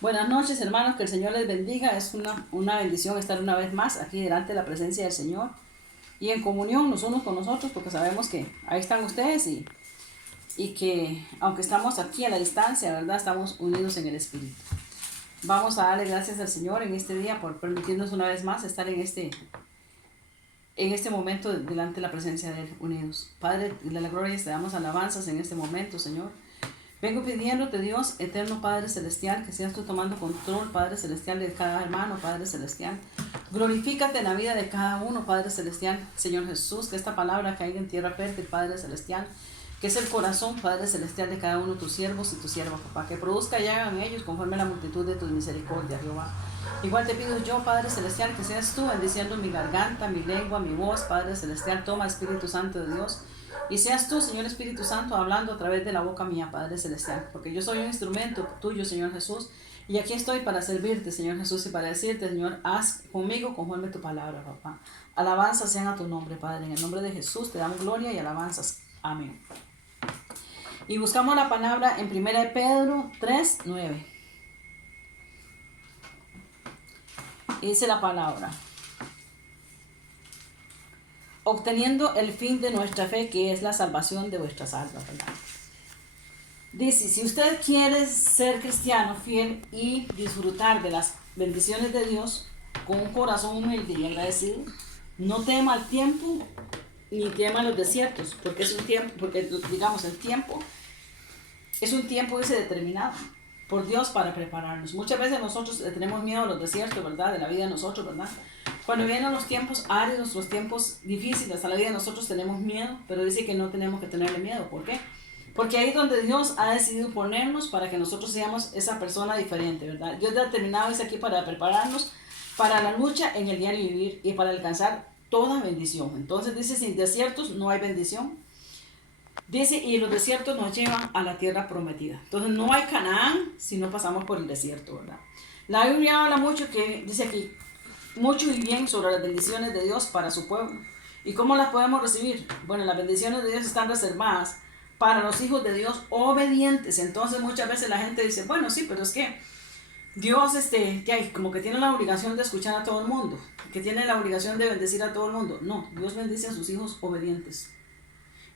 Buenas noches, hermanos, que el Señor les bendiga. Es una bendición estar una vez más aquí delante de la presencia del Señor y en comunión los unos con los otros, porque sabemos que ahí están ustedes y que aunque estamos aquí a la distancia, ¿verdad? Estamos unidos en el Espíritu. Vamos a darle gracias al Señor en este día por permitirnos una vez más estar en este momento delante de la presencia de Él, unidos. Padre de la gloria, te damos alabanzas en este momento, Señor. Vengo pidiéndote, Dios, eterno Padre Celestial, que seas tú tomando control, Padre Celestial, de cada hermano, Padre Celestial. Glorifícate en la vida de cada uno, Padre Celestial, Señor Jesús, que esta palabra caiga en tierra fértil, Padre Celestial, que es el corazón, Padre Celestial, de cada uno de tus siervos y tus siervas, papá, que produzca y hagan ellos conforme a la multitud de tus misericordias, Jehová. Igual te pido yo, Padre Celestial, que seas tú bendiciendo mi garganta, mi lengua, mi voz, Padre Celestial, toma Espíritu Santo de Dios. Y seas tú, Señor Espíritu Santo, hablando a través de la boca mía, Padre Celestial, porque yo soy un instrumento tuyo, Señor Jesús, y aquí estoy para servirte, Señor Jesús, y para decirte, Señor, haz conmigo conforme tu palabra, papá. Alabanzas sean a tu nombre, Padre. En el nombre de Jesús te damos gloria y alabanzas. Amén. Y buscamos la palabra en 1 Pedro 3:9. Dice la palabra: obteniendo el fin de nuestra fe, que es la salvación de vuestras almas, ¿verdad? Dice, si usted quiere ser cristiano fiel y disfrutar de las bendiciones de Dios con un corazón humilde y agradecido, no tema el tiempo ni tema los desiertos, porque es un tiempo, porque digamos el tiempo es un tiempo ese determinado por Dios para prepararnos. Muchas veces nosotros tenemos miedo a los desiertos, ¿verdad? De la vida de nosotros, ¿verdad? Cuando vienen los tiempos áridos, los tiempos difíciles a la vida de nosotros, tenemos miedo, pero dice que no tenemos que tenerle miedo. ¿Por qué? Porque ahí es donde Dios ha decidido ponernos para que nosotros seamos esa persona diferente, ¿verdad? Dios ha determinado es aquí para prepararnos para la lucha en el diario vivir y para alcanzar toda bendición. Entonces dice, sin desiertos no hay bendición. Dice, y los desiertos nos llevan a la tierra prometida. Entonces no hay Canaán si no pasamos por el desierto, ¿verdad? La Biblia habla mucho, que dice aquí, mucho y bien sobre las bendiciones de Dios para su pueblo. ¿Y cómo las podemos recibir? Bueno, las bendiciones de Dios están reservadas para los hijos de Dios obedientes. Entonces muchas veces la gente dice, bueno, sí, pero es que Dios como que tiene la obligación de escuchar a todo el mundo, que tiene la obligación de bendecir a todo el mundo. No, Dios bendice a sus hijos obedientes.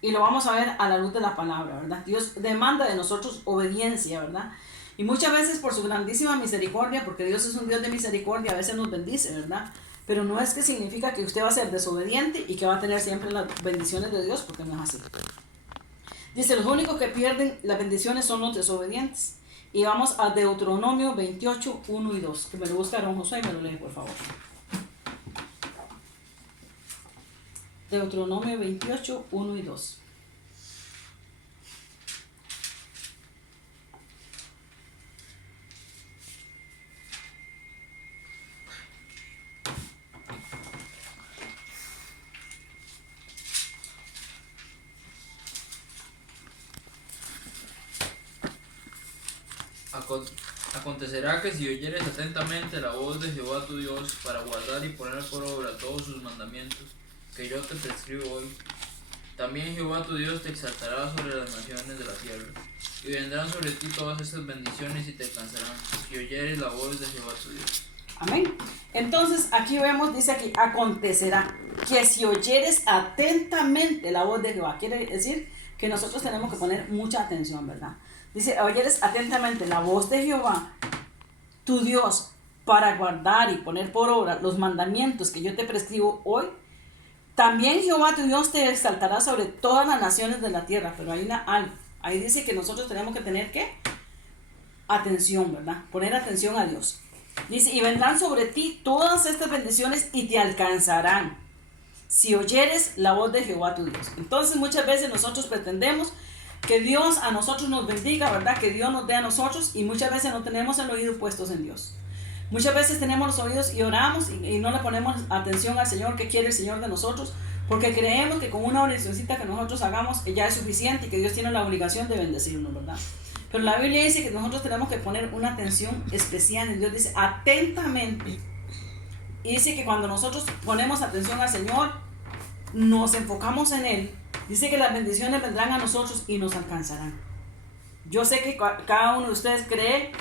Y lo vamos a ver a la luz de la palabra, ¿verdad? Dios demanda de nosotros obediencia, ¿verdad? Y muchas veces por su grandísima misericordia, porque Dios es un Dios de misericordia, a veces nos bendice, ¿verdad? Pero no es que significa que usted va a ser desobediente y que va a tener siempre las bendiciones de Dios, porque no es así. Dice, los únicos que pierden las bendiciones son los desobedientes. Y vamos a Deuteronomio 28, 1 y 2, que me lo busca don Josué y me lo lee, por favor. Deuteronomio 28, 1 y 2. Acontecerá que si oyeres atentamente la voz de Jehová tu Dios para guardar y poner por obra todos sus mandamientos que yo te prescribo hoy, también Jehová tu Dios te exaltará sobre las naciones de la tierra, y vendrán sobre ti todas estas bendiciones y te alcanzarán, si oyeres la voz de Jehová tu Dios. Amén. Entonces aquí vemos, dice aquí, acontecerá que si oyeres atentamente la voz de Jehová, quiere decir que nosotros tenemos que poner mucha atención, ¿verdad? Dice, oyeres atentamente la voz de Jehová, tu Dios, para guardar y poner por obra los mandamientos que yo te prescribo hoy, también Jehová tu Dios te exaltará sobre todas las naciones de la tierra. Pero hay algo, ahí dice que nosotros tenemos que tener, ¿qué? Atención, ¿verdad? Poner atención a Dios. Dice, y vendrán sobre ti todas estas bendiciones y te alcanzarán si oyeres la voz de Jehová tu Dios. Entonces muchas veces nosotros pretendemos que Dios a nosotros nos bendiga, ¿verdad? Que Dios nos dé a nosotros, y muchas veces no tenemos el oído puestos en Dios. Muchas veces tenemos los oídos y oramos y no le ponemos atención al Señor, que quiere el Señor de nosotros, porque creemos que con una oracióncita que nosotros hagamos ya es suficiente y que Dios tiene la obligación de bendecirnos, ¿verdad? Pero la Biblia dice que nosotros tenemos que poner una atención especial, y Dios dice atentamente. Y dice que cuando nosotros ponemos atención al Señor, nos enfocamos en Él, dice que las bendiciones vendrán a nosotros y nos alcanzarán. Yo sé que cada uno de ustedes cree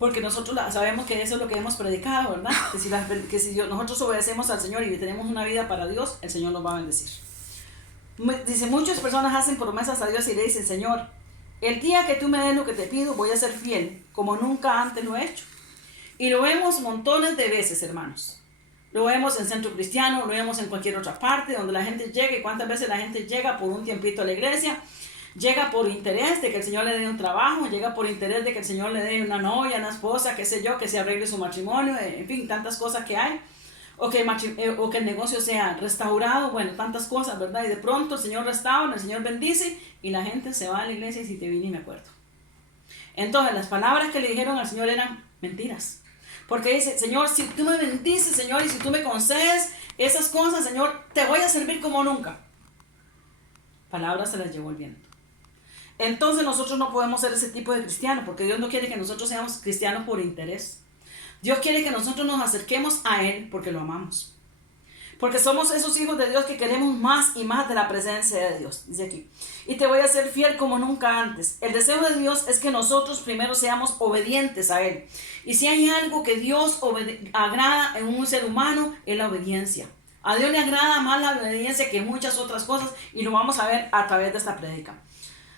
Porque nosotros sabemos que eso es lo que hemos predicado, ¿verdad? Que si nosotros obedecemos al Señor y tenemos una vida para Dios, el Señor nos va a bendecir. Dice, muchas personas hacen promesas a Dios y le dicen, Señor, el día que tú me des lo que te pido, voy a ser fiel, como nunca antes lo he hecho. Y lo vemos montones de veces, hermanos. Lo vemos en Centro Cristiano, lo vemos en cualquier otra parte donde la gente llega. ¿Y cuántas veces la gente llega por un tiempito a la iglesia? Llega por interés de que el Señor le dé un trabajo, llega por interés de que el Señor le dé una novia, una esposa, qué sé yo, que se arregle su matrimonio, en fin, tantas cosas que hay. O que el negocio sea restaurado, bueno, tantas cosas, ¿verdad? Y de pronto el Señor restaura, el Señor bendice y la gente se va a la iglesia y si te vine y me acuerdo. Entonces las palabras que le dijeron al Señor eran mentiras. Porque dice, Señor, si tú me bendices, Señor, y si tú me concedes esas cosas, Señor, te voy a servir como nunca. Palabras se las llevó el viento. Entonces nosotros no podemos ser ese tipo de cristianos, porque Dios no quiere que nosotros seamos cristianos por interés. Dios quiere que nosotros nos acerquemos a Él porque lo amamos. Porque somos esos hijos de Dios que queremos más y más de la presencia de Dios. Dice aquí, y te voy a ser fiel como nunca antes. El deseo de Dios es que nosotros primero seamos obedientes a Él. Y si hay algo que Dios agrada en un ser humano, es la obediencia. A Dios le agrada más la obediencia que muchas otras cosas y lo vamos a ver a través de esta prédica.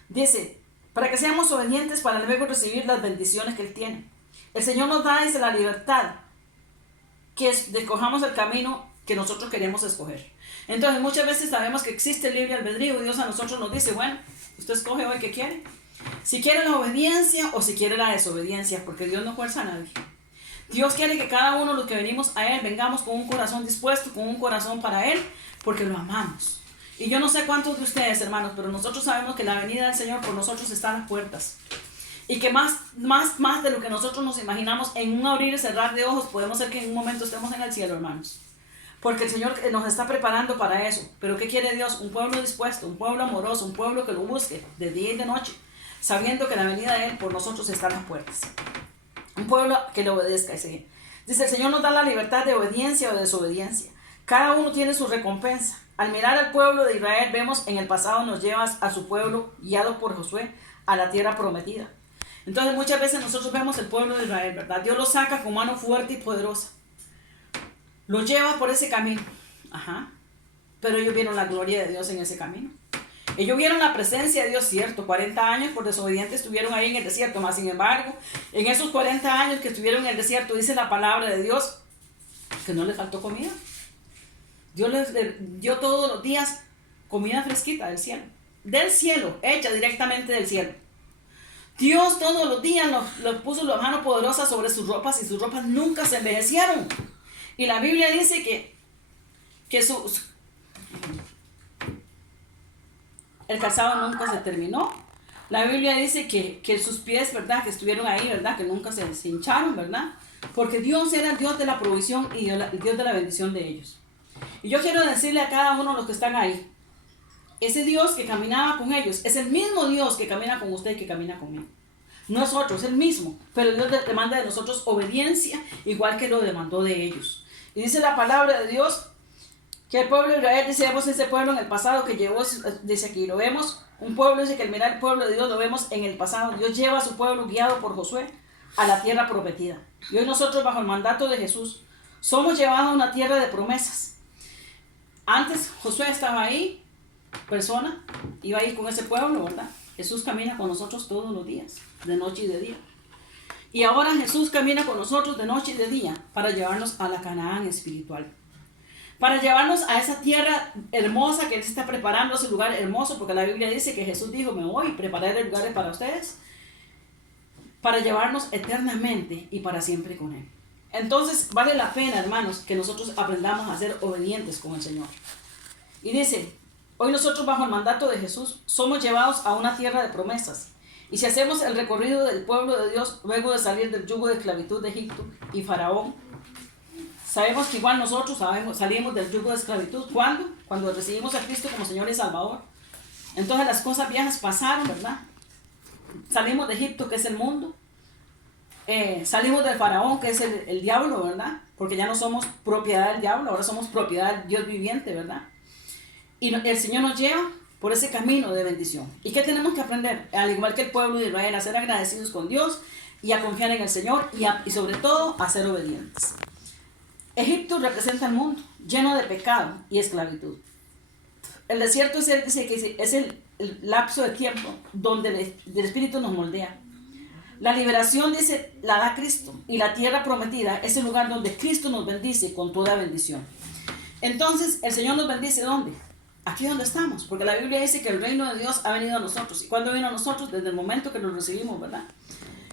Dice, para que seamos obedientes para luego recibir las bendiciones que Él tiene. El Señor nos da, dice, la libertad, que escojamos el camino que nosotros queremos escoger. Entonces muchas veces sabemos que existe el libre albedrío y Dios a nosotros nos dice, bueno, usted escoge hoy qué quiere. Si quiere la obediencia o si quiere la desobediencia, porque Dios no fuerza a nadie. Dios quiere que cada uno de los que venimos a Él vengamos con un corazón dispuesto, con un corazón para Él, porque lo amamos. Y yo no sé cuántos de ustedes, hermanos, pero nosotros sabemos que la venida del Señor por nosotros está a las puertas. Y que más de lo que nosotros nos imaginamos, en un abrir y cerrar de ojos, podemos ser que en un momento estemos en el cielo, hermanos. Porque el Señor nos está preparando para eso. Pero ¿qué quiere Dios? Un pueblo dispuesto, un pueblo amoroso, un pueblo que lo busque de día y de noche, sabiendo que la venida de Él por nosotros está a las puertas. Un pueblo que le obedezca. Dice, el Señor nos da la libertad de obediencia o de desobediencia. Cada uno tiene su recompensa. Al mirar al pueblo de Israel, vemos en el pasado nos lleva a su pueblo, guiado por Josué, a la tierra prometida. Entonces muchas veces nosotros vemos el pueblo de Israel, ¿verdad? Dios lo saca con mano fuerte y poderosa. Lo lleva por ese camino. Ajá. Pero ellos vieron la gloria de Dios en ese camino. Ellos vieron la presencia de Dios, cierto. 40 años por desobedientes estuvieron ahí en el desierto. Más sin embargo, en esos 40 años que estuvieron en el desierto, dice la palabra de Dios, que no les faltó comida. Dios les dio todos los días comida fresquita del cielo. Del cielo, hecha directamente del cielo. Dios todos los días los puso la mano poderosa sobre sus ropas y sus ropas nunca se envejecieron. Y la Biblia dice que el calzado nunca se terminó. La Biblia dice que sus pies, ¿verdad? Que estuvieron ahí, ¿verdad? Que nunca se hincharon, ¿verdad? Porque Dios era el Dios de la provisión y el Dios de la bendición de ellos. Y yo quiero decirle a cada uno de los que están ahí, ese Dios que caminaba con ellos es el mismo Dios que camina con usted y que camina conmigo. No es otro, es el mismo. Pero Dios demanda de nosotros obediencia, igual que lo demandó de ellos. Y dice la palabra de Dios que el pueblo de Israel, dice, vemos ese pueblo en el pasado que llevó, dice aquí, lo vemos, un pueblo, dice que al mirar el pueblo de Dios lo vemos en el pasado. Dios lleva a su pueblo guiado por Josué a la tierra prometida. Y hoy nosotros, bajo el mandato de Jesús, somos llevados a una tierra de promesas. Antes Josué estaba ahí, persona, iba ahí con ese pueblo, ¿verdad? Jesús camina con nosotros todos los días, de noche y de día. Y ahora Jesús camina con nosotros de noche y de día para llevarnos a la Canaán espiritual. Para llevarnos a esa tierra hermosa que Él está preparando, ese lugar hermoso, porque la Biblia dice que Jesús dijo, me voy, prepararé lugares para ustedes, para llevarnos eternamente y para siempre con Él. Entonces vale la pena, hermanos, que nosotros aprendamos a ser obedientes con el Señor. Y dice, hoy nosotros bajo el mandato de Jesús somos llevados a una tierra de promesas. Y si hacemos el recorrido del pueblo de Dios luego de salir del yugo de esclavitud de Egipto y Faraón, sabemos que igual nosotros salimos del yugo de esclavitud. ¿Cuándo? Cuando recibimos a Cristo como Señor y Salvador. Entonces las cosas viejas pasaron, ¿verdad? Salimos de Egipto, que es el mundo. Salimos del Faraón, que es el diablo, ¿verdad? Porque ya no somos propiedad del diablo, ahora somos propiedad del Dios viviente, ¿verdad? Y el Señor nos lleva por ese camino de bendición. ¿Y qué tenemos que aprender? Al igual que el pueblo de Israel, a ser agradecidos con Dios y a confiar en el Señor y sobre todo a ser obedientes. Egipto representa el mundo lleno de pecado y esclavitud. El desierto es el lapso de tiempo donde el Espíritu nos moldea. La liberación, dice, la da Cristo, y la tierra prometida es el lugar donde Cristo nos bendice con toda bendición. Entonces, el Señor nos bendice ¿dónde? Aquí donde estamos, porque la Biblia dice que el reino de Dios ha venido a nosotros. ¿Y cuándo vino a nosotros? Desde el momento que nos recibimos, ¿verdad?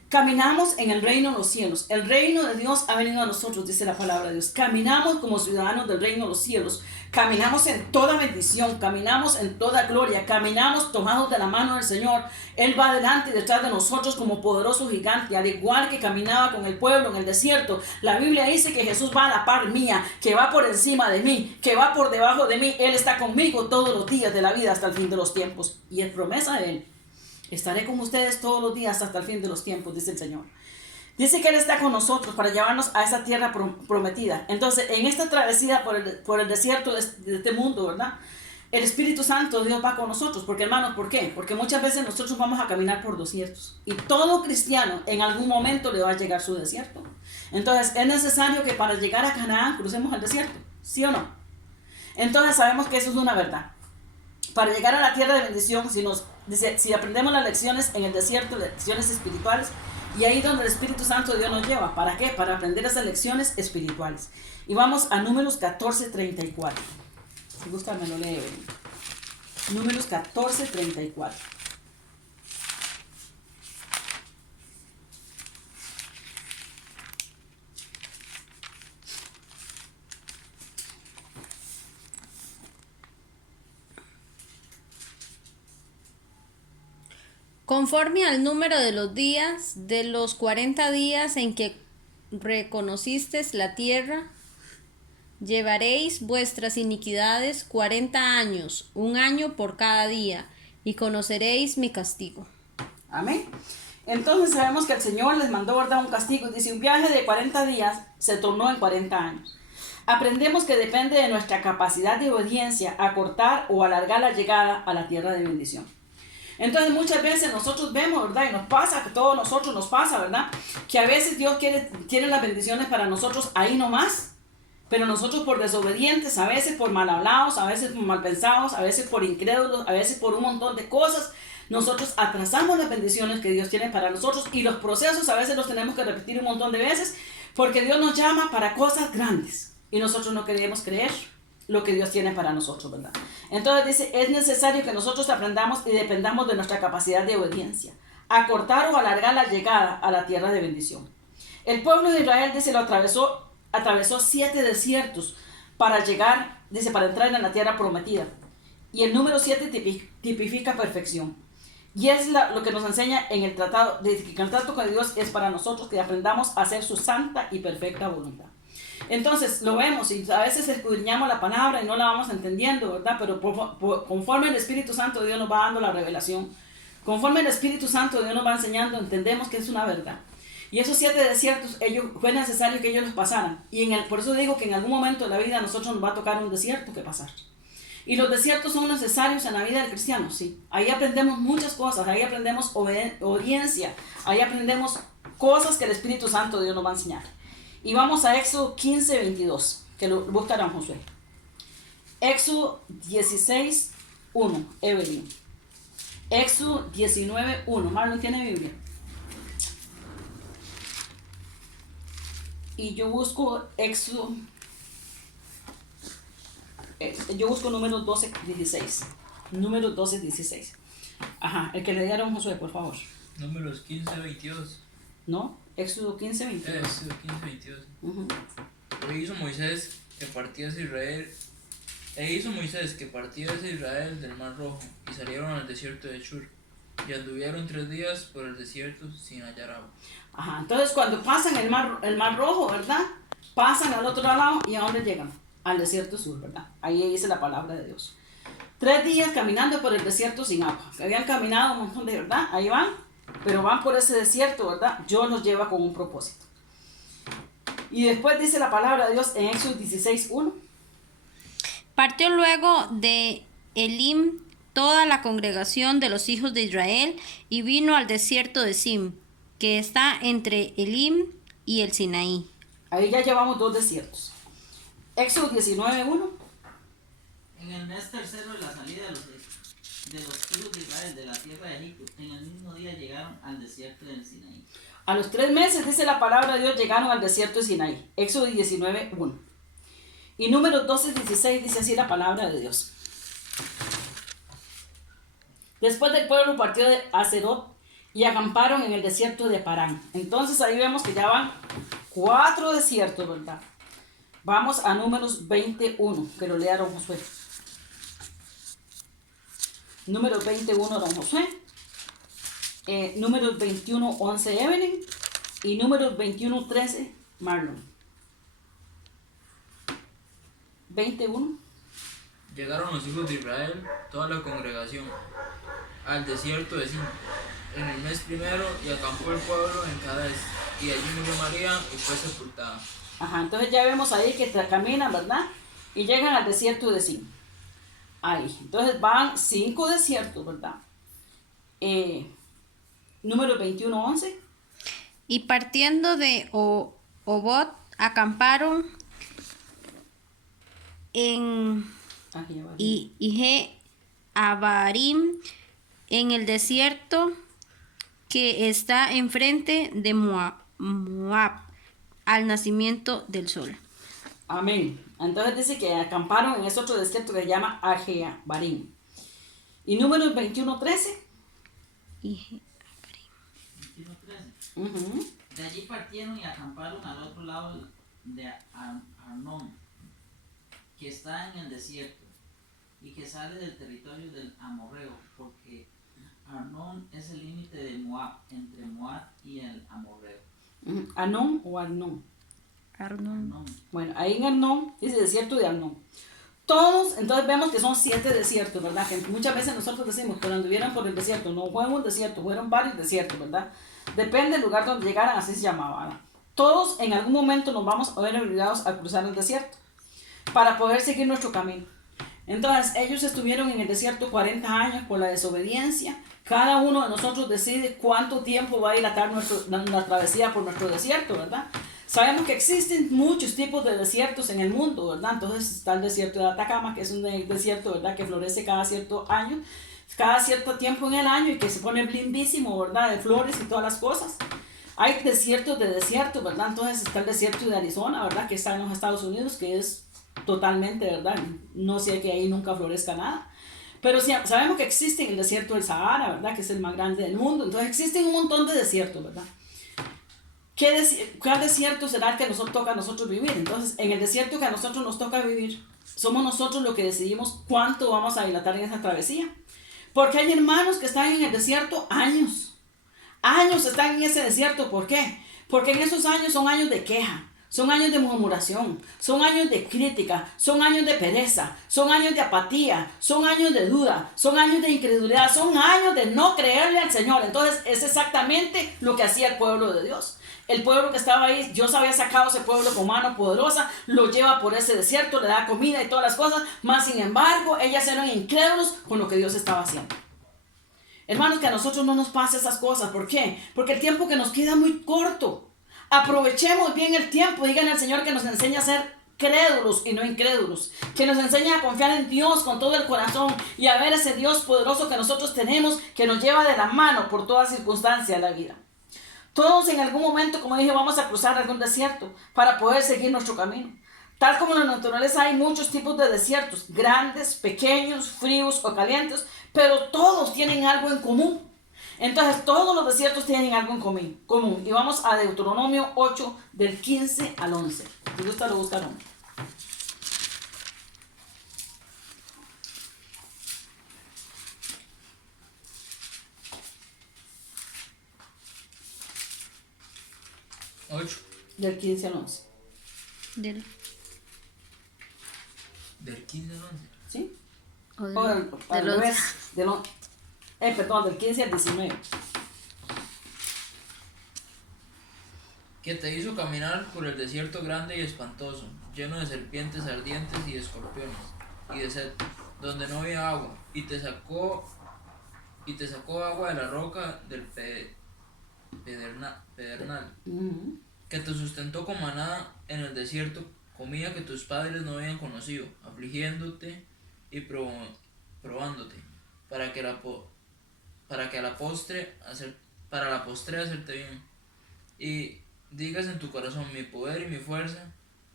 Caminamos en el reino de los cielos. El reino de Dios ha venido a nosotros, dice la palabra de Dios. Caminamos como ciudadanos del reino de los cielos. Caminamos en toda bendición, caminamos en toda gloria, caminamos tomados de la mano del Señor. Él va delante y detrás de nosotros como poderoso gigante, al igual que caminaba con el pueblo en el desierto. La Biblia dice que Jesús va a la par mía, que va por encima de mí, que va por debajo de mí. Él está conmigo todos los días de la vida hasta el fin de los tiempos. Y es promesa de Él. Estaré con ustedes todos los días hasta el fin de los tiempos, dice el Señor. Dice que Él está con nosotros para llevarnos a esa tierra prometida. Entonces, en esta travesía por el desierto de este mundo, ¿verdad? El Espíritu Santo, Dios va con nosotros. Porque, hermanos, ¿por qué? Porque muchas veces nosotros vamos a caminar por desiertos. Y todo cristiano en algún momento le va a llegar su desierto. Entonces, es necesario que para llegar a Canaán crucemos el desierto. ¿Sí o no? Entonces, sabemos que eso es una verdad. Para llegar a la tierra de bendición, si aprendemos las lecciones en el desierto, lecciones espirituales, y ahí donde el Espíritu Santo de Dios nos lleva. ¿Para qué? Para aprender esas lecciones espirituales. Y vamos a Números 14:34. Si gusta me lo lee. Números 14:34. Conforme al número de los días, de los 40 días en que reconocisteis la tierra, llevaréis vuestras iniquidades 40 años, un año por cada día, y conoceréis mi castigo. Amén. Entonces sabemos que el Señor les mandó, ¿verdad?, un castigo. Dice, un viaje de 40 días se tornó en 40 años. Aprendemos que depende de nuestra capacidad de obediencia acortar o alargar la llegada a la tierra de bendición. Entonces muchas veces nosotros vemos, ¿verdad? Y nos pasa, que a todos nosotros nos pasa, ¿verdad? Que a veces Dios quiere las bendiciones para nosotros ahí nomás, pero nosotros por desobedientes, a veces por mal hablados, a veces por mal pensados, a veces por incrédulos, a veces por un montón de cosas, nosotros atrasamos las bendiciones que Dios tiene para nosotros, y los procesos a veces los tenemos que repetir un montón de veces porque Dios nos llama para cosas grandes y nosotros no queremos creer lo que Dios tiene para nosotros, ¿verdad? Entonces dice, es necesario que nosotros aprendamos y dependamos de nuestra capacidad de obediencia, acortar o alargar la llegada a la tierra de bendición. El pueblo de Israel, dice, atravesó 7 desiertos para llegar, dice, para entrar en la tierra prometida. Y el número 7 tipifica perfección. Y es lo que nos enseña en el tratado, de que el trato con Dios es para nosotros, que aprendamos a hacer su santa y perfecta voluntad. Entonces lo vemos y a veces escudriñamos la palabra y no la vamos entendiendo, ¿verdad? Pero conforme el Espíritu Santo de Dios nos va dando la revelación, conforme el Espíritu Santo de Dios nos va enseñando, entendemos que es una verdad. Y esos 7 desiertos, fue necesario que ellos los pasaran. Y por eso digo que en algún momento de la vida a nosotros nos va a tocar un desierto que pasar. Y los desiertos son necesarios en la vida del cristiano, sí. Ahí aprendemos muchas cosas, ahí aprendemos obediencia, ahí aprendemos cosas que el Espíritu Santo de Dios nos va a enseñar. Y vamos a Éxodo 15:22, que lo buscarán Josué. Éxodo 16:1, Evelyn. Éxodo 19:1, Marlon tiene Biblia. Y yo busco Éxodo, yo busco números 12:16. Números 12:16. Ajá, el que le dieron Josué, por favor. Números 15:22. ¿No? Éxodo 15:22. Éxodo 15:22. E hizo Moisés que partiese Israel del Mar Rojo, y salieron al desierto de Shur, y anduvieron 3 días por el desierto sin hallar agua. Ajá, entonces cuando pasan el mar Rojo, ¿verdad? Pasan al otro lado, ¿y a dónde llegan? Al desierto sur, ¿verdad? Ahí dice la palabra de Dios. 3 días caminando por el desierto sin agua. Habían caminado un montón de, ¿verdad? Ahí van, pero van por ese desierto, ¿verdad? Dios los lleva con un propósito. Y después dice la palabra de Dios en Éxodo 16:1. Partió luego de Elim toda la congregación de los hijos de Israel y vino al desierto de Sim, que está entre Elim y el Sinaí. Ahí ya llevamos 2 desiertos. Éxodo 19:1. En el mes tercero de la salida de los hijos de Israel de la tierra de Egipto, en el mismo día llegaron al desierto del Sinaí. A los 3 meses, dice la palabra de Dios, llegaron al desierto de Sinaí. Éxodo 19:1. Y Números 12:16 dice así la palabra de Dios. Después del pueblo partió de Haserot y acamparon en el desierto de Parán. Entonces ahí vemos que ya van 4 desiertos, ¿verdad? Vamos a Números 21, que lo lea don Josué. Números 21, don Josué. Números 21:11, Evelyn. Y Números 21:13, Marlon. 21. Llegaron los hijos de Israel, toda la congregación, al desierto de Sin, en el mes primero, y acampó el pueblo en Cades, y allí murió María y fue sepultada. Ajá, entonces ya vemos ahí que caminan, ¿verdad? Y llegan al desierto de Sin. Ahí. Entonces van 5 desiertos, ¿verdad? Número 21:11. Y partiendo de Obot, acamparon en Aquí ya va. Ije Abarim, en el desierto que está enfrente de Moab, al nacimiento del sol. Amén. Entonces dice que acamparon en ese otro desierto que se llama Barim. Y Números 21:13. Ije- 21:13. Ujú. De allí partieron y acamparon al otro lado de Arnón, que está en el desierto, y que sale del territorio del Amorreo, porque Arnón es el límite de Moab, entre Moab y el Amorreo. Ujú. Anón o Arnón. Arnón. Arnón. Bueno, ahí en Arnón, dice desierto de Arnón. Todos, entonces vemos que son 7 desiertos, ¿verdad? Que muchas veces nosotros decimos que anduvieron por el desierto, no fue un desierto, fueron varios desiertos, ¿verdad? Depende del lugar donde llegaran, así se llamaba, ¿verdad? Todos en algún momento nos vamos a ver obligados a cruzar el desierto para poder seguir nuestro camino. Entonces ellos estuvieron en el desierto 40 años por la desobediencia. Cada uno de nosotros decide cuánto tiempo va a dilatar la travesía por nuestro desierto, ¿verdad? Sabemos que existen muchos tipos de desiertos en el mundo, ¿verdad? Entonces está el desierto de Atacama, que es un desierto, ¿verdad? Que florece cada cierto año, cada cierto tiempo en el año y que se pone lindísimo, ¿verdad? De flores y todas las cosas. Hay desiertos de desiertos, ¿verdad? Entonces está el desierto de Arizona, ¿verdad? Que está en los Estados Unidos, que es totalmente, ¿verdad? No sé que ahí nunca florezca nada. Pero sí, sabemos que existe el desierto del Sahara, ¿verdad? Que es el más grande del mundo. Entonces existen un montón de desiertos, ¿verdad? ¿Cuál desierto será el que nos toca a nosotros vivir? Entonces, en el desierto que a nosotros nos toca vivir, somos nosotros los que decidimos cuánto vamos a dilatar en esa travesía. Porque hay hermanos que están en el desierto años. Años están en ese desierto. ¿Por qué? Porque en esos años son años de queja. Son años de murmuración, son años de crítica, son años de pereza, son años de apatía, son años de duda, son años de incredulidad, son años de no creerle al Señor. Entonces es exactamente lo que hacía el pueblo de Dios. El pueblo que estaba ahí, Dios había sacado a ese pueblo con mano poderosa, lo lleva por ese desierto, le da comida y todas las cosas, mas sin embargo ellas eran incrédulos con lo que Dios estaba haciendo. Hermanos, que a nosotros no nos pase esas cosas. ¿Por qué? Porque el tiempo que nos queda es muy corto. Aprovechemos bien el tiempo. Díganle al Señor que nos enseñe a ser crédulos y no incrédulos. Que nos enseñe a confiar en Dios con todo el corazón y a ver ese Dios poderoso que nosotros tenemos, que nos lleva de la mano por toda circunstancia de la vida. Todos en algún momento, como dije, vamos a cruzar algún desierto para poder seguir nuestro camino. Tal como en la naturaleza hay muchos tipos de desiertos, grandes, pequeños, fríos o calientes, pero todos tienen algo en común. Entonces todos los desiertos tienen algo en común. Y vamos a Deuteronomio 8, del 15 al 11. Si gusta, lo gustaron. ¿8? Del 15 al 11. Del, ¿Del 15 al 11? ¿Sí? o del- O del al 11. revés, perdón, del 15 al 19. Que te hizo caminar por el desierto grande y espantoso, lleno de serpientes ardientes y de escorpiones, y de sed, donde no había agua, y te sacó agua de la roca del pedernal, que te sustentó con maná en el desierto, comida que tus padres no habían conocido, afligiéndote y probándote, para la postre hacerte bien. Y digas en tu corazón: mi poder y mi fuerza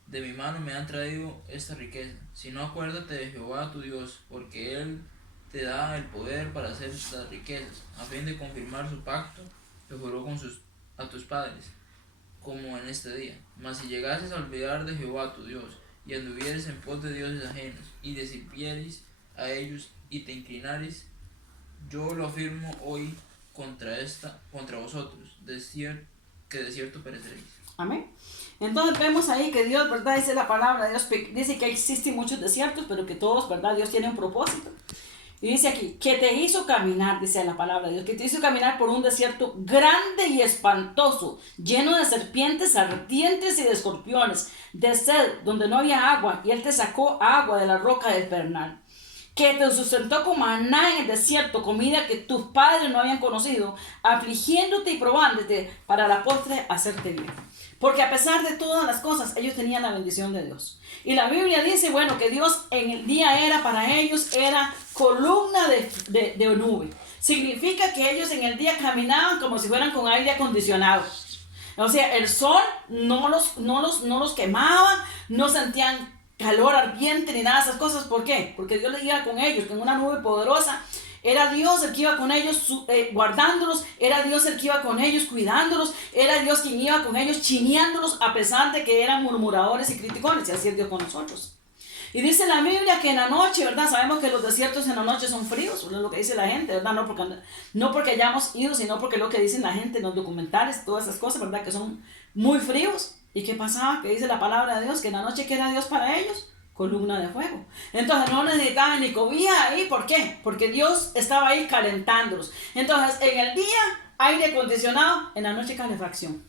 de mi mano me han traído esta riqueza. Si no, acuérdate de Jehová tu Dios, porque Él te da el poder para hacer estas riquezas, a fin de confirmar su pacto que juró a tus padres, como en este día. Mas si llegases a olvidar de Jehová tu Dios, y anduvieres en pos de dioses ajenos, y descipieres a ellos, y te inclinares, yo lo afirmo hoy contra vosotros, que de cierto pereceréis. Amén. Entonces vemos ahí que Dios, ¿verdad? Dice la palabra de Dios, dice que existen muchos desiertos, pero que todos, ¿verdad? Dios tiene un propósito. Y dice aquí, que te hizo caminar, dice la palabra de Dios, que te hizo caminar por un desierto grande y espantoso, lleno de serpientes, ardientes y de escorpiones, de sed, donde no había agua, y Él te sacó agua de la roca del pedernal. Que te sustentó con maná en el desierto, comida que tus padres no habían conocido, afligiéndote y probándote para la postre hacerte bien. Porque a pesar de todas las cosas, ellos tenían la bendición de Dios. Y la Biblia dice, bueno, que Dios en el día para ellos, era columna de nube. Significa que ellos en el día caminaban como si fueran con aire acondicionado. O sea, el sol no los quemaba, no sentían calor ardiente ni nada de esas cosas. ¿Por qué? Porque Dios les iba con ellos, con una nube poderosa. Era Dios el que iba con ellos guardándolos, era Dios el que iba con ellos cuidándolos, era Dios quien iba con ellos chineándolos a pesar de que eran murmuradores y criticones, y así es Dios con nosotros. Y dice la Biblia que en la noche, ¿verdad? Sabemos que los desiertos en la noche son fríos, es lo que dice la gente, ¿verdad? No porque hayamos ido, sino porque lo que dicen la gente en los documentales, todas esas cosas, ¿verdad? Que son muy fríos. ¿Y qué pasaba? Que dice la palabra de Dios, que en la noche, ¿qué era Dios para ellos? Columna de fuego. Entonces no necesitaban ni cobija ahí. ¿Por qué? Porque Dios estaba ahí calentándolos. Entonces en el día aire acondicionado, en la noche calefacción.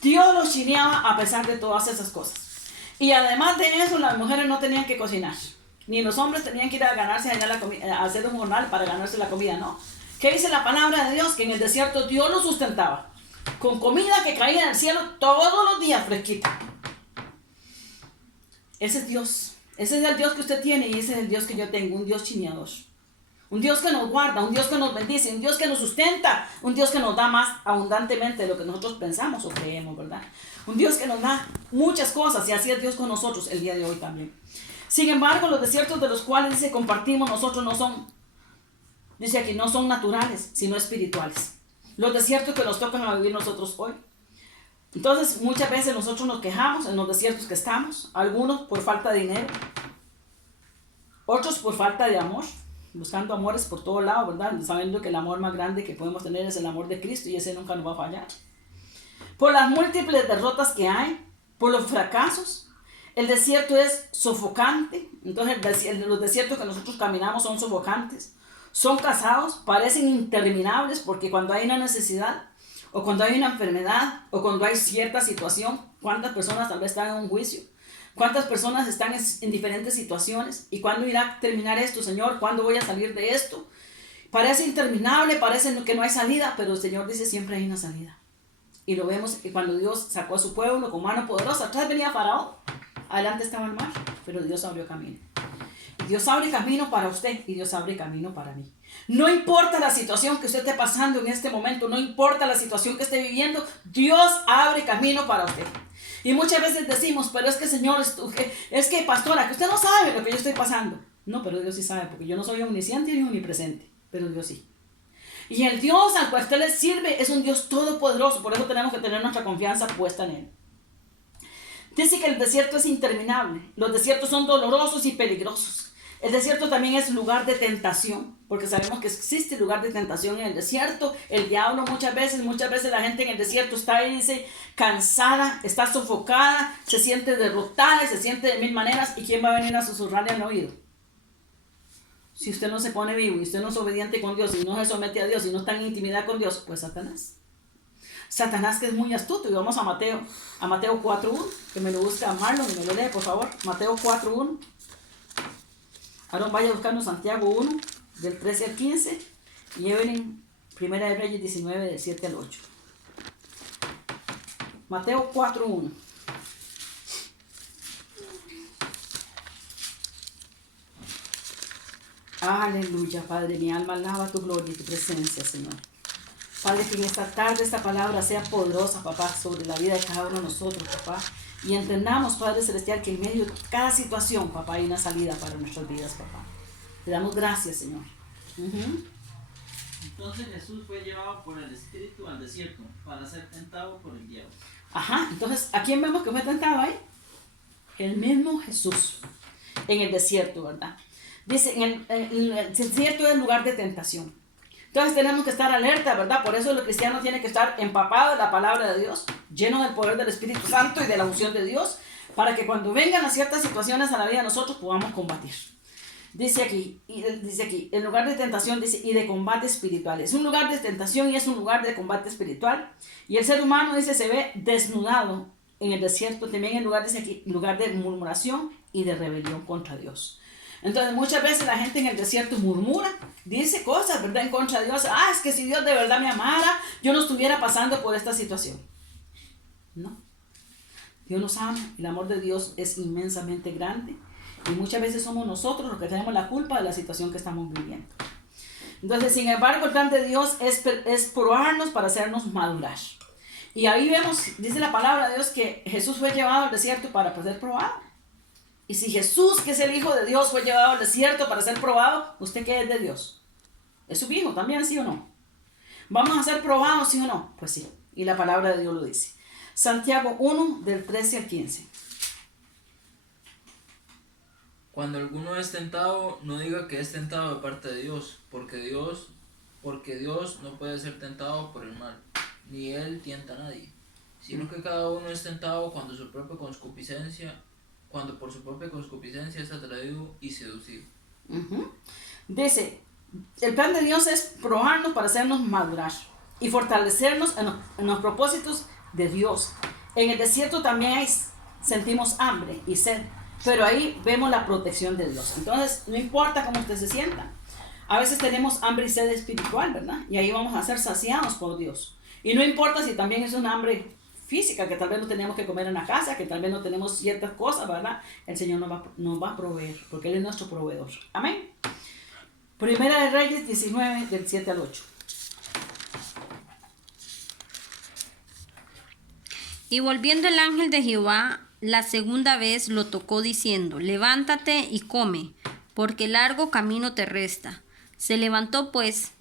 Dios los chineaba a pesar de todas esas cosas. Y además de eso, las mujeres no tenían que cocinar, ni los hombres tenían que ir a ganarse allá la comida, a hacer un jornal para ganarse la comida, no. ¿Qué dice la palabra de Dios? Que en el desierto Dios los sustentaba con comida que caía del cielo todos los días fresquita. Ese es Dios. Ese es el Dios que usted tiene y ese es el Dios que yo tengo, un Dios chineador. Un Dios que nos guarda, un Dios que nos bendice, un Dios que nos sustenta, un Dios que nos da más abundantemente de lo que nosotros pensamos o creemos, ¿verdad? Un Dios que nos da muchas cosas y así es Dios con nosotros el día de hoy también. Sin embargo, los desiertos de los cuales dice compartimos nosotros no son, dice aquí, no son naturales, sino espirituales. Los desiertos que nos tocan a vivir nosotros hoy. Entonces, muchas veces nosotros nos quejamos en los desiertos que estamos, algunos por falta de dinero, otros por falta de amor, buscando amores por todo lado, ¿verdad? Sabiendo que el amor más grande que podemos tener es el amor de Cristo y ese nunca nos va a fallar. Por las múltiples derrotas que hay, por los fracasos, el desierto es sofocante. Entonces, los desiertos que nosotros caminamos son sofocantes, son cansados, parecen interminables, porque cuando hay una necesidad, o cuando hay una enfermedad, o cuando hay cierta situación, ¿cuántas personas tal vez están en un juicio? ¿Cuántas personas están en diferentes situaciones? ¿Y cuándo irá a terminar esto, Señor? ¿Cuándo voy a salir de esto? Parece interminable, parece que no hay salida, pero el Señor dice siempre hay una salida. Y lo vemos que cuando Dios sacó a su pueblo con mano poderosa, atrás venía Faraón, adelante estaba el mar, pero Dios abrió camino. Y Dios abre camino para usted y Dios abre camino para mí. No importa la situación que usted esté pasando en este momento, no importa la situación que esté viviendo, Dios abre camino para usted. Y muchas veces decimos, pero es que Señor, es que pastora, que usted no sabe lo que yo estoy pasando. No, pero Dios sí sabe, porque yo no soy omnisciente ni omnipresente, pero Dios sí. Y el Dios al cual usted le sirve es un Dios todopoderoso, por eso tenemos que tener nuestra confianza puesta en Él. Dice que el desierto es interminable, los desiertos son dolorosos y peligrosos. El desierto también es lugar de tentación, porque sabemos que existe lugar de tentación en el desierto. El diablo muchas veces la gente en el desierto está ahí, dice, cansada, está sofocada, se siente derrotada y se siente de mil maneras. ¿Y quién va a venir a susurrarle al oído? Si usted no se pone vivo y usted no es obediente con Dios y no se somete a Dios y no está en intimidad con Dios, pues Satanás. Satanás, que es muy astuto. Y vamos a Mateo 4.1, que me lo busca Marlon y me lo lee, por favor. Mateo 4.1. Aarón, vaya buscando Santiago 1, del 13 al 15, y Evelyn, Primera de Reyes 19, del 7 al 8. Mateo 4, 1. Aleluya, Padre, mi alma alaba tu gloria y tu presencia, Señor. Padre, que en esta tarde esta palabra sea poderosa, papá, sobre la vida de cada uno de nosotros, papá. Y entendamos, Padre Celestial, que en medio de cada situación, papá, hay una salida para nuestras vidas, papá. Te damos gracias, Señor. Entonces Jesús fue llevado por el Espíritu al desierto para ser tentado por el diablo. Ajá, entonces, ¿a quién vemos que fue tentado ahí? El mismo Jesús, en el desierto, ¿verdad? Dice, en el desierto es el lugar de tentación. Entonces tenemos que estar alerta, ¿verdad? Por eso los cristianos tienen que estar empapados de la palabra de Dios, llenos del poder del Espíritu Santo y de la unción de Dios, para que cuando vengan a ciertas situaciones a la vida de nosotros podamos combatir. Dice aquí, en lugar de tentación, dice, y de combate espiritual. Es un lugar de tentación y es un lugar de combate espiritual. Y el ser humano, dice, se ve desnudado en el desierto, también en lugar, dice aquí, lugar de murmuración y de rebelión contra Dios. Entonces muchas veces la gente en el desierto murmura, dice cosas, ¿verdad?, en contra de Dios. Es que si Dios de verdad me amara, yo no estuviera pasando por esta situación. No. Dios nos ama, el amor de Dios es inmensamente grande y muchas veces somos nosotros los que tenemos la culpa de la situación que estamos viviendo. Entonces, sin embargo, el plan de Dios es probarnos para hacernos madurar. Y ahí vemos, dice la palabra de Dios, que Jesús fue llevado al desierto para ser probado. Y si Jesús, que es el Hijo de Dios, fue llevado al desierto para ser probado, ¿usted qué es de Dios? ¿Es su hijo también, sí o no? ¿Vamos a ser probados, sí o no? Pues sí, y la palabra de Dios lo dice. Santiago 1, del 13 al 15. Cuando alguno es tentado, no diga que es tentado de parte de Dios, porque Dios no puede ser tentado por el mal, ni él tienta a nadie, sino que cada uno es tentado cuando por su propia concupiscencia es atraído y seducido. Dice, el plan de Dios es probarnos para hacernos madurar y fortalecernos en los propósitos de Dios. En el desierto también sentimos hambre y sed, pero ahí vemos la protección de Dios. Entonces, no importa cómo usted se sienta. A veces tenemos hambre y sed espiritual, ¿verdad? Y ahí vamos a ser saciados por Dios. Y no importa si también es un hambre física, que tal vez no tenemos que comer en la casa, que tal vez no tenemos ciertas cosas, ¿verdad? El Señor nos va a proveer, porque Él es nuestro proveedor. Amén. Primera de Reyes 19, del 7 al 8. Y volviendo el ángel de Jehová la segunda vez lo tocó diciendo, levántate y come, porque largo camino te resta. Se levantó pues,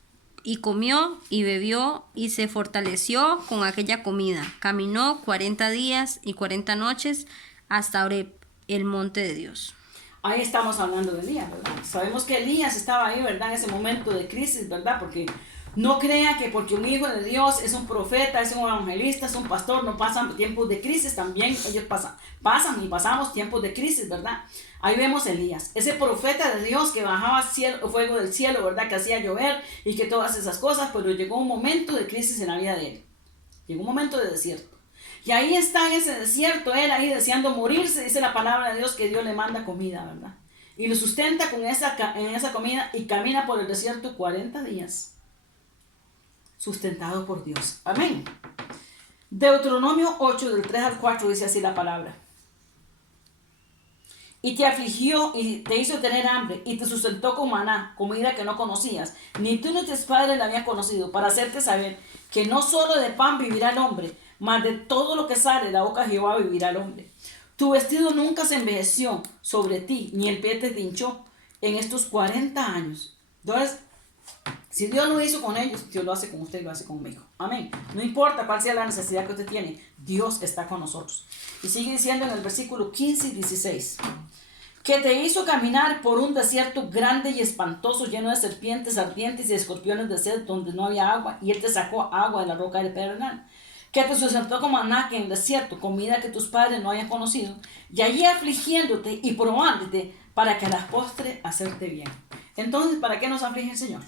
y comió y bebió, y se fortaleció con aquella comida. Caminó 40 días y 40 noches hasta Horeb, el monte de Dios. Ahí estamos hablando de Elías, ¿verdad? Sabemos que Elías estaba ahí, ¿verdad? En ese momento de crisis, ¿verdad? Porque no crea que porque un hijo de Dios es un profeta, es un evangelista, es un pastor, no pasan tiempos de crisis. También ellos pasan y pasamos tiempos de crisis, ¿verdad? Ahí vemos a Elías, ese profeta de Dios que bajaba fuego del cielo, ¿verdad? Que hacía llover y que todas esas cosas, pero llegó un momento de crisis en la vida de él. Llegó un momento de desierto. Y ahí está en ese desierto, él ahí deseando morirse, dice la palabra de Dios que Dios le manda comida, ¿verdad? Y lo sustenta en esa comida y camina por el desierto 40 días. Sustentado por Dios. Amén. Deuteronomio 8, del 3 al 4 dice así la palabra. Y te afligió y te hizo tener hambre y te sustentó con maná, comida que no conocías, ni tú ni tus padres la habían conocido, para hacerte saber que no solo de pan vivirá el hombre, mas de todo lo que sale de la boca de Jehová vivirá el hombre. Tu vestido nunca se envejeció sobre ti, ni el pie te hinchó en estos 40 años. Entonces, si Dios lo hizo con ellos, Dios lo hace con usted y lo hace conmigo. Amén. No importa cuál sea la necesidad que usted tiene, Dios está con nosotros. Y sigue diciendo en el versículo 15 y 16. Que te hizo caminar por un desierto grande y espantoso, lleno de serpientes ardientes y de escorpiones de sed, donde no había agua, y Él te sacó agua de la roca del pedernal. Que te sustentó como maná en el desierto, comida que tus padres no habían conocido, y allí afligiéndote y probándote, para que a las postres hacerte bien. Entonces, ¿para qué nos aflige el Señor?